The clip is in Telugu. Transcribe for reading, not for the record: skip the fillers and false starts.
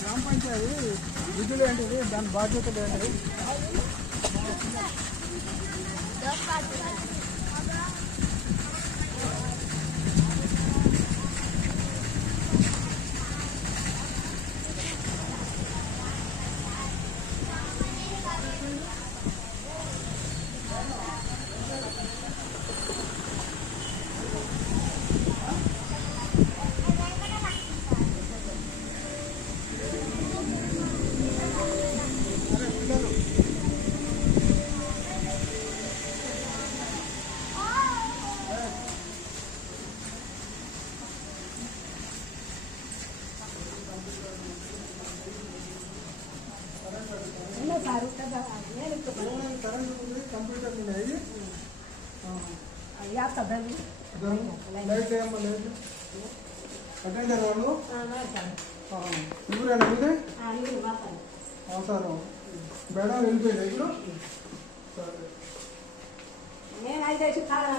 గ్రామ పంచాయతీ విధులు ఏంటిది, దాని బాధ్యతలు ఏంటిది? కంప్యూటర్ లైట్ ఏమో లేదు అటెండర్ వాళ్ళు ఊరేనా ఇది సార్ మేడం వెళ్ళిపోయింది ఇప్పుడు. నేను 5 కాలం